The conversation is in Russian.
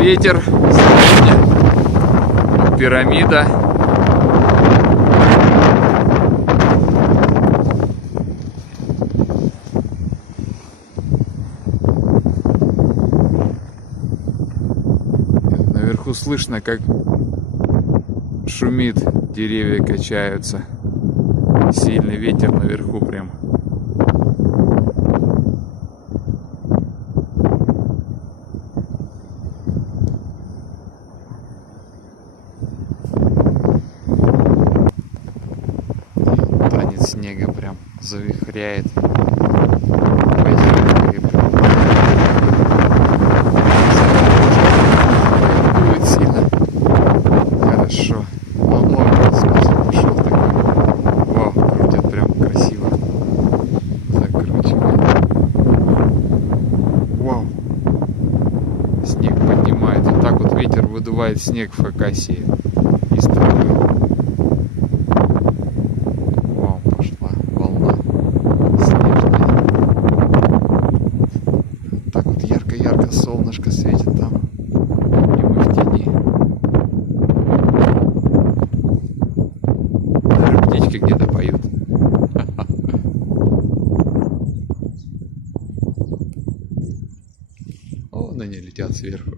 Ветер сегодня, пирамида. Наверху слышно, как шумит, деревья качаются. Сильный ветер наверху прям. Танец снега прям завихряет. Дует сильно. Хорошо. Пошел такой. Вау, крутит прям красиво. Закручивает. Вау. Снег поднимает. Вот так вот ветер выдувает снег в Хакасии. Из травы. Вау, пошла волна снежная. Так вот ярко-ярко солнышко светит там. И мы в тени. Даже птички где-то поют. Вон они летят сверху.